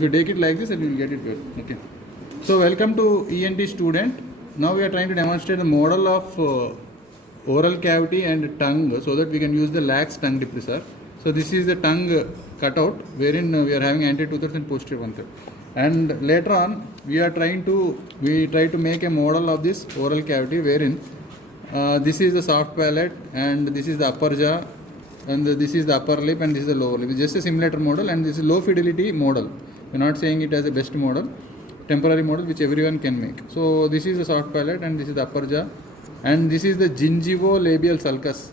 If you take it like this, then you will get it good. Okay. So welcome to ENT student. Now we are trying to demonstrate the model of oral cavity and tongue so that we can use the lax tongue depressor. So this is the tongue cutout wherein we are having anterior 2/3 and posterior 1/3. And later on we try to make a model of this oral cavity wherein this is the soft palate and this is the upper jaw and this is the upper lip and this is the lower lip. It's just a simulator model and this is low fidelity model. We're not saying it as a best model, temporary model which everyone can make. So this is the soft palate and this is the upper jaw and this is the gingivo-labial sulcus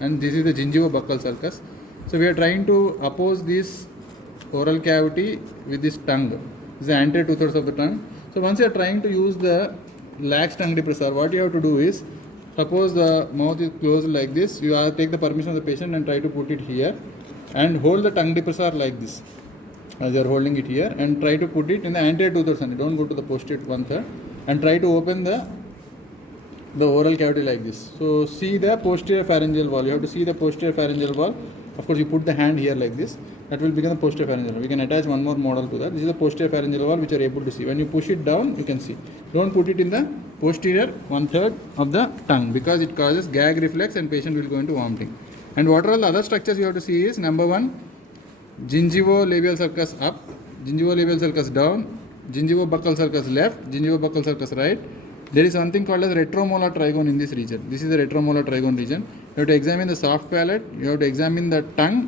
and this is the gingivo-buccal sulcus. So we are trying to oppose this oral cavity with this tongue. This is the anterior 2/3 of the tongue. So once you are trying to use the lax tongue depressor, what you have to do is, suppose the mouth is closed like this, you have to take the permission of the patient and try to put it here and hold the tongue depressor like this. As you are holding it here and try to put it in the anterior 2/3, don't go to the posterior 1/3 and try to open the oral cavity like this. So see the posterior pharyngeal wall. You have to see the posterior pharyngeal wall. Of course, you put the hand here like this. That will become the posterior pharyngeal wall. We can attach one more model to that. This is the posterior pharyngeal wall which you are able to see. When you push it down, you can see. Don't put it in the posterior 1/3 of the tongue because it causes gag reflex and patient will go into vomiting. And what are all the other structures you have to see is, number one, gingivo-labial sulcus up, gingivo-labial sulcus down, gingivo-buccal sulcus left, gingivo-buccal sulcus right. There is something called as retromolar trigone in this region. This is the retromolar trigone region. You have to examine the soft palate, you have to examine the tongue,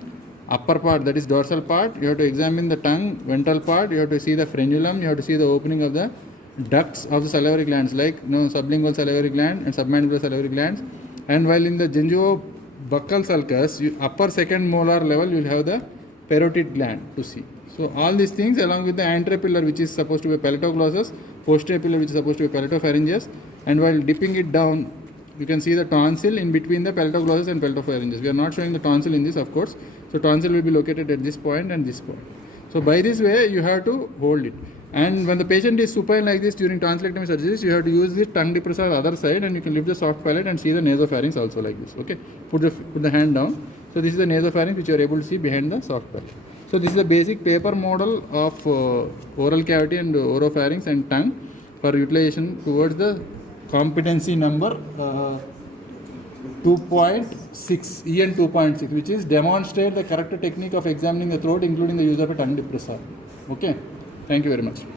upper part, that is dorsal part, you have to examine the tongue, ventral part, you have to see the frenulum, you have to see the opening of the ducts of the salivary glands like sublingual salivary gland and submandibular salivary glands. And while in the gingivo-buccal sulcus, upper second molar level, you will have the parotid gland to see. So all these things along with the anterior pillar which is supposed to be palatoglossus, posterior pillar which is supposed to be palatopharyngeus, and while dipping it down you can see the tonsil in between the palatoglossus and palatopharyngeus. We are not showing the tonsil in this, of course. So tonsil will be located at this point and this point. So by this way you have to hold it. And when the patient is supine like this during tonsillectomy surgeries, you have to use the tongue depressor other side and you can lift the soft palate and see the nasopharynx also like this. Okay, put the hand down. So this is the nasopharynx which you are able to see behind the soft palate. So this is the basic paper model of oral cavity and oropharynx and tongue for utilization towards the competency number 2.6, EN 2.6, which is demonstrate the correct technique of examining the throat including the use of a tongue depressor. Okay, thank you very much.